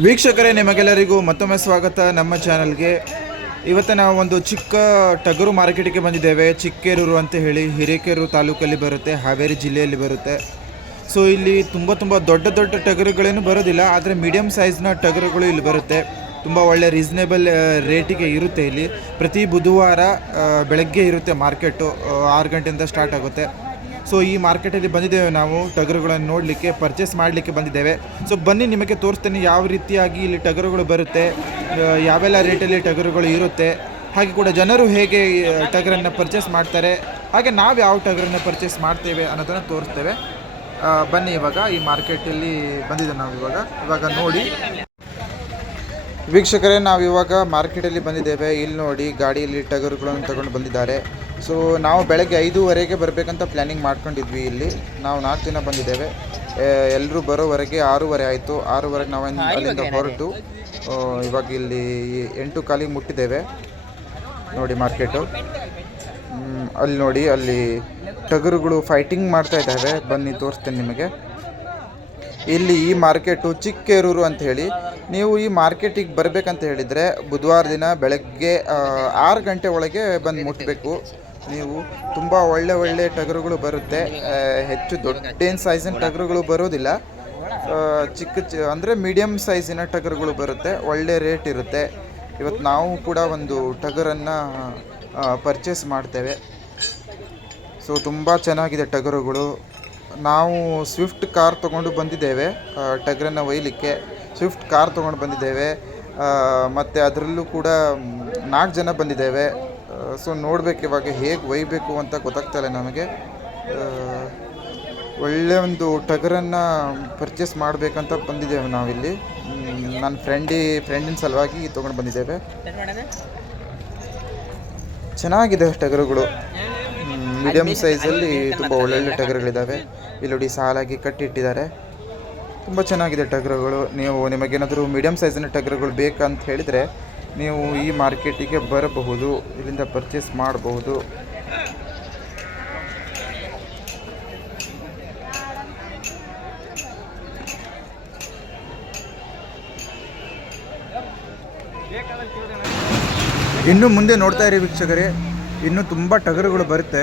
ವೀಕ್ಷಕರೇ, ನಿಮಗೆಲ್ಲರಿಗೂ ಮತ್ತೊಮ್ಮೆ ಸ್ವಾಗತ ನಮ್ಮ ಚಾನಲ್ಗೆ. ಇವತ್ತು ನಾವು ಒಂದು ಚಿಕ್ಕ ಟಗರು ಮಾರ್ಕೆಟಿಗೆ ಬಂದಿದ್ದೇವೆ. ಚಿಕ್ಕೇರೂರು ಅಂತ ಹೇಳಿ ಹಿರೇಕೆರೂರು ತಾಲೂಕಲ್ಲಿ ಬರುತ್ತೆ, ಹಾವೇರಿ ಜಿಲ್ಲೆಯಲ್ಲಿ ಬರುತ್ತೆ. ಸೊ ಇಲ್ಲಿ ತುಂಬ ತುಂಬ ದೊಡ್ಡ ದೊಡ್ಡ ಟಗರುಗಳೇನು ಬರೋದಿಲ್ಲ, ಆದರೆ ಮೀಡಿಯಮ್ ಸೈಜ್ನ ಟಗರುಗಳು ಇಲ್ಲಿ ಬರುತ್ತೆ. ತುಂಬ ಒಳ್ಳೆ ರೀಸನೇಬಲ್ ರೇಟಿಗೆ ಇರುತ್ತೆ ಇಲ್ಲಿ. ಪ್ರತಿ ಬುಧವಾರ ಬೆಳಗ್ಗೆ ಇರುತ್ತೆ ಮಾರ್ಕೆಟು ಆರು ಗಂಟೆಯಿಂದ ಸ್ಟಾರ್ಟ್ ಆಗುತ್ತೆ. ಸೊ ಈ ಮಾರ್ಕೆಟಲ್ಲಿ ಬಂದಿದ್ದೇವೆ ನಾವು, ಟಗರುಗಳನ್ನು ನೋಡಲಿಕ್ಕೆ ಪರ್ಚೇಸ್ ಮಾಡಲಿಕ್ಕೆ ಬಂದಿದ್ದೇವೆ. ಸೊ ಬನ್ನಿ, ನಿಮಗೆ ತೋರಿಸ್ತೇನೆ ಯಾವ ರೀತಿಯಾಗಿ ಇಲ್ಲಿ ಟಗರುಗಳು ಬರುತ್ತೆ ಯಾವೆಲ್ಲ ರೇಟಲ್ಲಿ ಟಗರುಗಳು ಇರುತ್ತೆ. ಹಾಗೆ ಕೂಡ ಜನರು ಹೇಗೆ ಟಗರನ್ನು ಪರ್ಚೇಸ್ ಮಾಡ್ತಾರೆ, ಹಾಗೆ ನಾವು ಯಾವ ಟಗರನ್ನು ಪರ್ಚೇಸ್ ಮಾಡ್ತೇವೆ ಅನ್ನೋದನ್ನು ತೋರಿಸ್ತೇವೆ. ಬನ್ನಿ ಇವಾಗ, ಈ ಮಾರ್ಕೆಟಲ್ಲಿ ಬಂದಿದ್ದೇವೆ ನಾವು ಇವಾಗ. ಇವಾಗ ನೋಡಿ. ವೀಕ್ಷಕರೇ ನಾವು ಇವಾಗ ಮಾರ್ಕೆಟಲ್ಲಿ ಬಂದಿದ್ದೇವೆ. ಇಲ್ಲಿ ನೋಡಿ ಗಾಡಿಯಲ್ಲಿ ಟಗರುಗಳನ್ನು ತಗೊಂಡು ಬಂದಿದ್ದಾರೆ. ಸೊ ನಾವು ಬೆಳಗ್ಗೆ ಐದೂವರೆಗೆ ಬರಬೇಕಂತ ಪ್ಲ್ಯಾನಿಂಗ್ ಮಾಡ್ಕೊಂಡಿದ್ವಿ ಇಲ್ಲಿ. ನಾವು ನಾಲ್ಕು ದಿನ ಬಂದಿದ್ದೇವೆ. ಎಲ್ಲರೂ ಬರೋವರೆಗೆ ಆರೂವರೆ ಆಯಿತು. ಆರೂವರೆಗೆ ನಾವು ಅಲ್ಲಿಂದ ಹೊರಟು ಇವಾಗ ಇಲ್ಲಿ ಎಂಟು ಕಾಲಿಗೆ ಮುಟ್ಟಿದ್ದೇವೆ. ನೋಡಿ ಮಾರ್ಕೆಟು. ಅಲ್ಲಿ ನೋಡಿ ಅಲ್ಲಿ ಟಗರುಗಳು ಫೈಟಿಂಗ್ ಮಾಡ್ತಾ ಇದ್ದಾವೆ. ಬನ್ನಿ ತೋರಿಸ್ತೇನೆ ನಿಮಗೆ. ಇಲ್ಲಿ ಈ ಮಾರ್ಕೆಟು ಚಿಕ್ಕೇರೂರು ಅಂತ ಹೇಳಿ. ನೀವು ಈ ಮಾರ್ಕೆಟಿಗೆ ಬರಬೇಕಂತ ಹೇಳಿದರೆ ಬುಧವಾರ ದಿನ ಬೆಳಗ್ಗೆ ಆರು ಗಂಟೆ ಒಳಗೆ ಬಂದು ಮುಟ್ಟಬೇಕು ನೀವು ತುಂಬ ಒಳ್ಳೆ ಒಳ್ಳೆ ಟಗರುಗಳು ಬರುತ್ತೆ. ಹೆಚ್ಚು ದೊಡ್ಡೇನು ಸೈಜಿನ ಟಗರುಗಳು ಬರೋದಿಲ್ಲ. ಚಿಕ್ಕ ಚಿ, ಅಂದರೆ ಮೀಡಿಯಮ್ ಸೈಜಿನ ಟಗರುಗಳು ಬರುತ್ತೆ. ಒಳ್ಳೆ ರೇಟ್ ಇರುತ್ತೆ. ಇವತ್ತು ನಾವು ಕೂಡ ಒಂದು ಟಗರನ್ನು ಪರ್ಚೇಸ್ ಮಾಡ್ತೇವೆ. ಸೊ ತುಂಬ ಚೆನ್ನಾಗಿದೆ ಟಗರುಗಳು. ನಾವು ಸ್ವಿಫ್ಟ್ ಕಾರ್ ತೊಗೊಂಡು ಬಂದಿದ್ದೇವೆ ಟಗ್ರನ್ನ ಒಯ್ಲಿಕ್ಕೆ. ಒಯ್ಯಲಿಕ್ಕೆ ಸ್ವಿಫ್ಟ್ ಕಾರ್ ತೊಗೊಂಡು ಬಂದಿದ್ದೇವೆ ಮತ್ತು ಅದರಲ್ಲೂ ಕೂಡ ನಾಲ್ಕು ಜನ ಬಂದಿದ್ದೇವೆ. ಸೊ ನೋಡ್ಬೇಕು ಇವಾಗ ಹೇಗೆ ಒಯ್ಯಬೇಕು ಅಂತ ಗೊತ್ತಾಗ್ತಾಯಿಲ್ಲ ನಮಗೆ. ಒಳ್ಳೆ ಒಂದು ಟಗರನ್ನು ಪರ್ಚೇಸ್ ಮಾಡಬೇಕಂತ ಬಂದಿದ್ದೇವೆ ನಾವಿಲ್ಲಿ. ನನ್ನ ಫ್ರೆಂಡಿ ಫ್ರೆಂಡಿನ ಸಲುವಾಗಿ ತೊಗೊಂಡು ಬಂದಿದ್ದೇವೆ. ಚೆನ್ನಾಗಿದೆ ಟಗರುಗಳು. ಮೀಡಿಯಮ್ ಅಲ್ಲಿ ತುಂಬಾ ಒಳ್ಳೊಳ್ಳೆ ಟಗರುಗಳಿದ್ದಾವೆ ಇಲ್ಲಿ ನೋಡಿ ಸಾಲಾಗಿ ಕಟ್ಟಿಟ್ಟಿದ್ದಾರೆ. ತುಂಬಾ ಚೆನ್ನಾಗಿದೆ ಟಗರುಗಳು. ನೀವು ನಿಮಗೇನಾದರೂ ಮೀಡಿಯಂ ಸೈಜಿನ ಟಗರುಗಳು ಬೇಕಂತ ಹೇಳಿದ್ರೆ ನೀವು ಈ ಮಾರ್ಕೆಟಿಗೆ ಬರಬಹುದು. ಇಲ್ಲಿಂದ ಪರ್ಚೇಸ್ ಮಾಡಬಹುದು. ಇನ್ನು ಮುಂದೆ ನೋಡ್ತಾ ಇರಿ ವೀಕ್ಷಕರೇ. ಇನ್ನು ತುಂಬಾ ಟಗರುಗಳು ಬರುತ್ತೆ.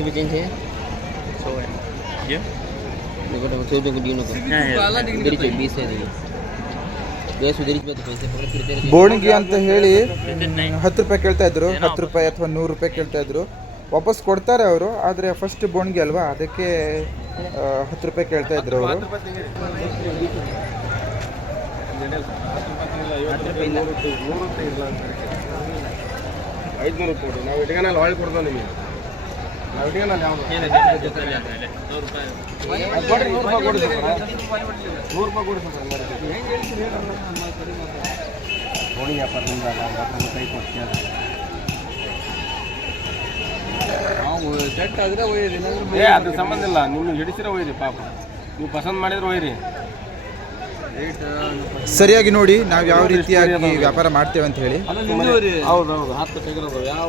to begin here? So what? Here? Boarding ಅಂತ ಹೇಳಿ ಹತ್ತು ರೂಪಾಯಿ ಕೇಳ್ತಾ ಇದ್ರು ಹತ್ತು ರೂಪಾಯಿ ಅಥವಾ ನೂರು ರೂಪಾಯಿ ಕೇಳ್ತಾ ಇದ್ರು. ವಾಪಸ್ ಕೊಡ್ತಾರೆ ಅವರು ಆದರೆ ಫಸ್ಟ್ ಬೋಣಿಗೆ ಅಲ್ವಾ ಅದಕ್ಕೆ ಹತ್ತು ರೂಪಾಯಿ ಕೇಳ್ತಾ ಇದ್ರು ಅವರು. ನಾವು ಇಟ್ಕೊಂಡಲ್ಲಿ ನಾವು ಇಟ್ಕೊಂಡಲ್ಲ ಯಾವುದು ಅದು ಕೊಡ್ರಿ ನೂರು ರೂಪಾಯಿ ಕೊಡಿ ಸರ್. ನೂರು ರೂಪಾಯಿ ಕೊಡಿ ಸರ್ ಬೋಣಿ ವ್ಯಾಪಾರ ನಿಮ್ದಲ್ಲ ನಮ್ಮ ಕೈ ಕೊಡ್ತೀವಿ ಏ ಅದು ಸಂಬಂಧ ಇಲ್ಲ. ನಿಮ್ಗೆ ಹಿಡಿಸಿರ ಒಯ್ಯಿರಿ ಪಾಪ. ನೀವು ಪಸಂದ್ ಮಾಡಿದ್ರೆ ಒಯ್ಯಿರಿ. ಸರಿಯಾಗಿ ನೋಡಿ ನಾವು ಯಾವ ರೀತಿಯಾಗಿ ವ್ಯಾಪಾರ ಮಾಡ್ತೇವೆ ಅಂತ ಹೇಳಿ. ಹೌದು ಹೌದು. ಹತ್ತು ತೆಗೆದು ಯಾವ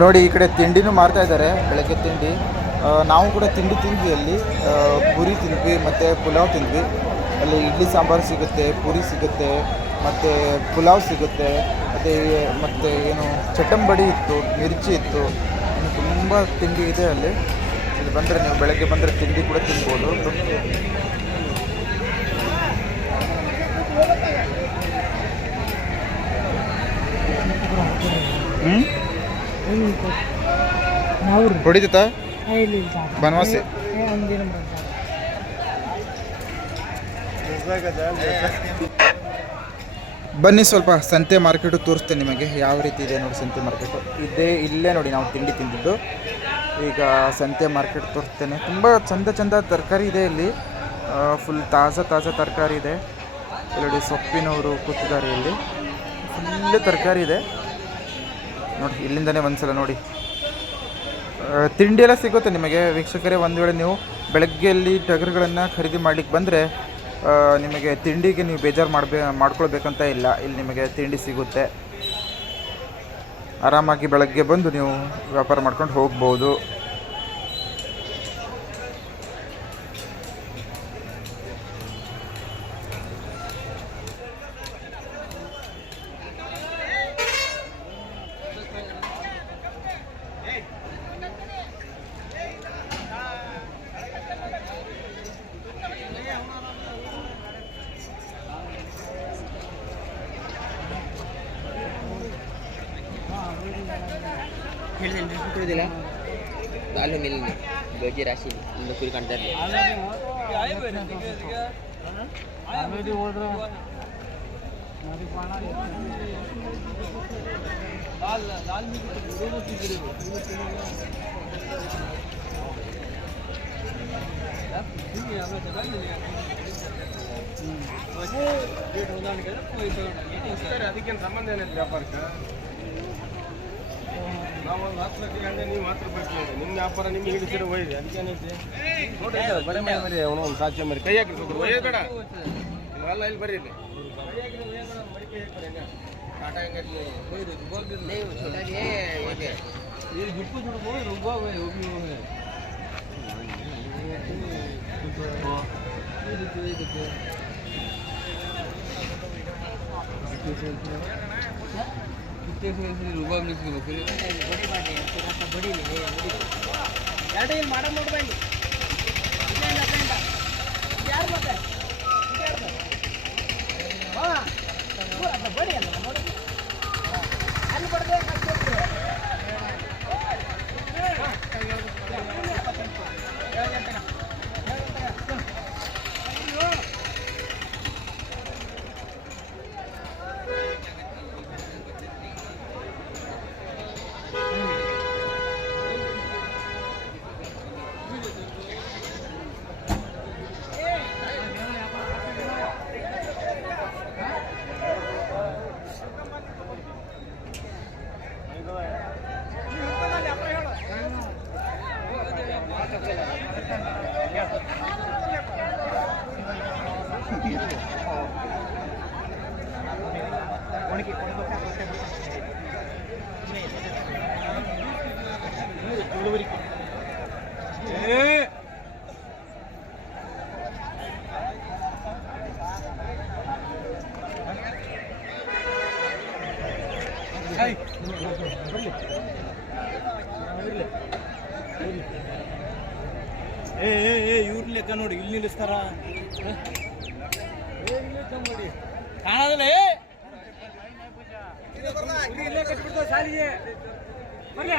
ನೋಡಿ, ಈ ಕಡೆ ತಿಂಡಿನೂ ಮಾರ್ತಾ ಇದ್ದಾರೆ. ಬೆಳಗ್ಗೆ ತಿಂಡಿ. ನಾವು ಕೂಡ ತಿಂಡಿ ತಿಂದ್ವಿ ಅಲ್ಲಿ. ಪೂರಿ ತಿಂದ್ವಿ, ಮತ್ತು ಪುಲಾವ್ ತಿಂದ್ವಿ. ಅಲ್ಲಿ ಇಡ್ಲಿ ಸಾಂಬಾರು ಸಿಗುತ್ತೆ, ಪೂರಿ ಸಿಗುತ್ತೆ, ಮತ್ತು ಪುಲಾವ್ ಸಿಗುತ್ತೆ, ಮತ್ತು ಮತ್ತು ಏನು ಚಟಂಬಡಿ ಇತ್ತು, ಮಿರ್ಚಿ ಇತ್ತು. ಇನ್ನು ತುಂಬ ತಿಂಡಿ ಇದೆ ಅಲ್ಲಿ. ಇಲ್ಲಿ ಬಂದರೆ ನೀವು ಬೆಳಗ್ಗೆ ಬಂದರೆ ತಿಂಡಿ ಕೂಡ ತಿನ್ಬೋದು. ಹ್ಞೂ ಹೊಡಿತಾ ಬನವಾಸಿ? ಬನ್ನಿ ಸ್ವಲ್ಪ ಸಂತೆ ಮಾರ್ಕೆಟು ತೋರಿಸ್ತೇನೆ ನಿಮಗೆ. ಯಾವ ರೀತಿ ಇದೆ ನೋಡಿ ಸಂತೆ ಮಾರ್ಕೆಟು. ಇದೇ ಇಲ್ಲೇ ನೋಡಿ ನಾವು ತಿಂಡಿ ತಿಂದಿದ್ದು. ಈಗ ಸಂತೆ ಮಾರ್ಕೆಟ್ ತೋರಿಸ್ತೇನೆ. ತುಂಬ ಚಂದ ಚಂದ ತರಕಾರಿ ಇದೆ ಇಲ್ಲಿ. ಫುಲ್ ತಾಜಾ ತಾಜಾ ತರಕಾರಿ ಇದೆ. ಇಲ್ಲಿ ಸೊಪ್ಪಿನವರು ಕೂತಿದ್ದಾರೆ ಇಲ್ಲಿ. ಫುಲ್ ತರಕಾರಿ ಇದೆ. ನೋಡಿ, ಇಲ್ಲಿಂದನೇ ಒಂದ್ಸಲ ನೋಡಿ. ತಿಂಡಿ ಎಲ್ಲ ಸಿಗುತ್ತೆ ನಿಮಗೆ. ವೀಕ್ಷಕರೇ, ಒಂದು ವೇಳೆ ನೀವು ಬೆಳಗ್ಗೆಯಲ್ಲಿ ಟಗರುಗಳನ್ನು ಖರೀದಿ ಮಾಡ್ಲಿಕ್ಕೆ ಬಂದರೆ ನಿಮಗೆ ತಿಂಡಿಗೆ ನೀವು ಬೇಜಾರು ಮಾಡಬೇ, ಮಾಡ್ಕೊಳ್ಬೇಕಂತ ಇಲ್ಲ. ಇಲ್ಲಿ ನಿಮಗೆ ತಿಂಡಿ ಸಿಗುತ್ತೆ. ಆರಾಮಾಗಿ ಬೆಳಗ್ಗೆ ಬಂದು ನೀವು ವ್ಯಾಪಾರ ಮಾಡ್ಕೊಂಡು ಹೋಗ್ಬೋದು. ಹೇಳಿದಿಲ್ಲ ಅಲ್ಲಿ ನಿಲ್ಲಿ ಬೇಜಿ ರಾಶಿ ಇನ್ನು ಕುರಿ ಕಾಣ್ತಾ ಇರಲಿ ಸರಿ ಅದಕ್ಕೇನು ಸಂಬಂಧ ಏನಿಲ್ಲ ವ್ಯಾಪಾರಕ್ಕೆ ನಾವು ಒಂದು ಹತ್ತು ಲಕ್ಷ ಗಂಟೆ ನೀವು ಹತ್ತು ರೂಪಾಯಿ ಕೇಳಿ ನಿಮ್ಮ ವ್ಯಾಪಾರ ನಿಮ್ಗೆ ಹಿಡಿಸಿರೋ ಒಯ್ದು ಅದಕ್ಕೇನೈತಿ ನೋಡಿ ಬರೀ ಮರಿ ಮರಿ ಅವನು ಒಂದು ಸಾಧ್ಯ ಮರಿ. ಕೈ ಹಾಕಿ ಹೋಗ್ರು ಒಯ್ಯೋದು ಬೇಡ ಇವೆಲ್ಲ ಇಲ್ಲಿ ಬರೀ ಇಲ್ಲಿ. ಟಾಟಾ ಸರಿ ಸರಿ ಸರಿ ರೂಬಾಬ್ ನಿಲ್ಸ್ಕೋಬೇಕು ಬಡಿ ಮಾಡಿ ಬಡಿ ಮಾಡೋ ನೋಡ್ಬೇಡಿ ಯಾರು ಮತ್ತೆ ಬಡಿ ಅಲ್ಲ ನೋಡಿ ಅಲ್ಲಿ ಬರ್ಬೇಕು はい。ಏ ಏ ಏ ಇವ್ರ ಲೆಕ್ಕ ನೋಡಿ ಇಲ್ಲಿ ನಿಲ್ಲಿಸ್ತಾರ? ಕಾಣೋದಿಲ್ಲ ಏ. ಇಲ್ಲೇ ಕಟ್ಬಿಡ್ತಾವ ಸಾಲಿಗೆ ಬರ್ಲೆ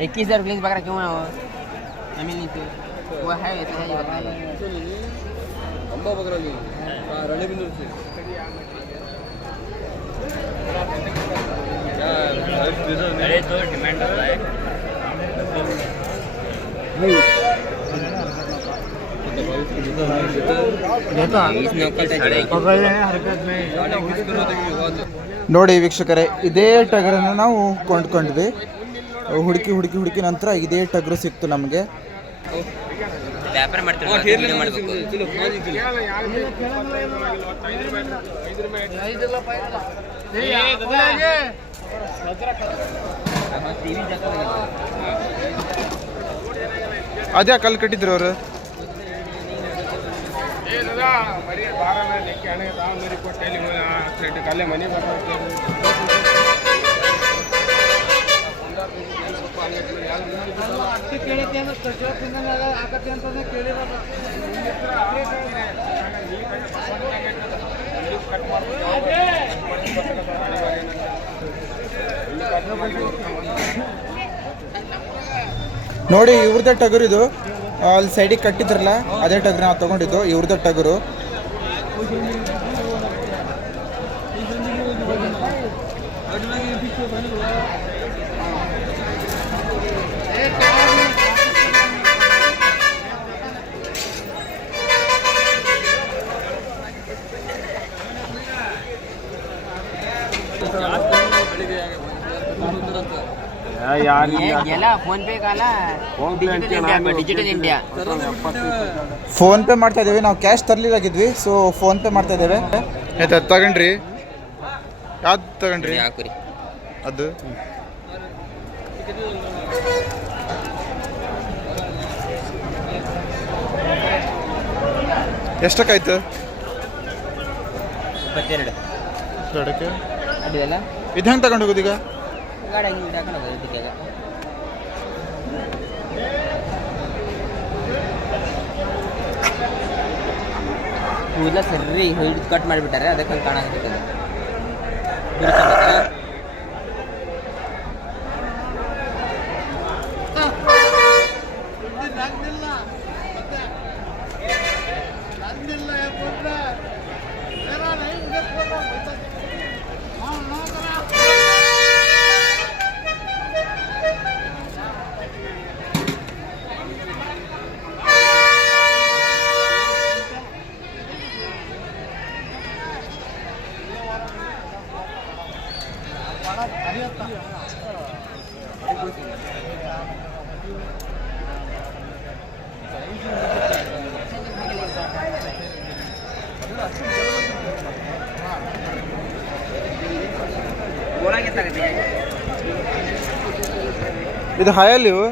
इक्कीस हजार प्लीज बकरा क्यों है वो अमीन नहीं तो वो है ऐसा है ये बताइए ಅಂಬಾ ಬಗ್ರಲ್ಲಿ ರಣಬಿಂದೂರು अरे तो डिमांड हो रहा है इस नौकर का ನೋಡಿ ವೀಕ್ಷಕರೇ ಇದೇ ಟಗರನ್ನು ನಾವು ಕೊಂಡ್ಕೊಂಡ್ವಿ ಹುಡುಕಿ ಹುಡುಕಿ ಹುಡುಕಿ ನಂತರ ಇದೇ ಟಗರು ಸಿಕ್ತು ನಮಗೆ. ವ್ಯಾಪಾರ ಮಾಡ್ತಾರೆ ಕಟ್ಟಿದ್ರು ಅವರು ಅದೇ ಕಲ್ಲು ಕಟ್ಟಿದ್ರು ಅವರು. ಏ ನೋಡಿ ಇವ್ರದ್ದೇ ಟಗರು ಇದು ಅಲ್ಲಿ ಸೈಡಿಗೆ ಕಟ್ಟಿದ್ರಲ್ಲ ಅದೇ ಟಗರು ನಾವು ತಗೊಂಡಿದ್ದು ಇವ್ರದ್ದೇ ಟಗರು. ಫೋನ್ ಪೇ ಕಾಲ? Digital India digital India PhonePe ಮಾಡ್ತಾ ಇದ್ದೀವಿ. ನಾವು ಕ್ಯಾಶ್ ತರಲಿಲ್ಲಾಗಿದ್ವಿ ಸೊ ಫೋನ್ ಪೇ ಮಾಡ್ತಾ ಇದ್ದೇವೆ. ಆಯ್ತು ಅದು ತಗೊಂಡ್ರಿ. ಯಾವ್ದು ತಗೊಂಡ್ರಿ? ಹಾಕುರಿ. ಅದು? ಎಷ್ಟಕ್ಕಾಯ್ತು? ಇಪ್ಪತ್ತೆರಡು. ಇದು ಹೆಂಗೆ ತಗೊಂಡು ಹೋಗೋದು ಈಗ? ಗಾಡಿ ಹಂಗೆ ಹಾಕೊಂಡು ಹೋಗೋದು ಇದಕ್ಕೆ ಕೂದಲ ಸರಿ ಹಿಡಿದು ಕಟ್ ಮಾಡಿಬಿಟ್ಟಾರೆ ಅದಕ್ಕೆ ಕಾಣಕತ್ತದ ಇದು ಹಾಯಲ್ಲಿ ಇವು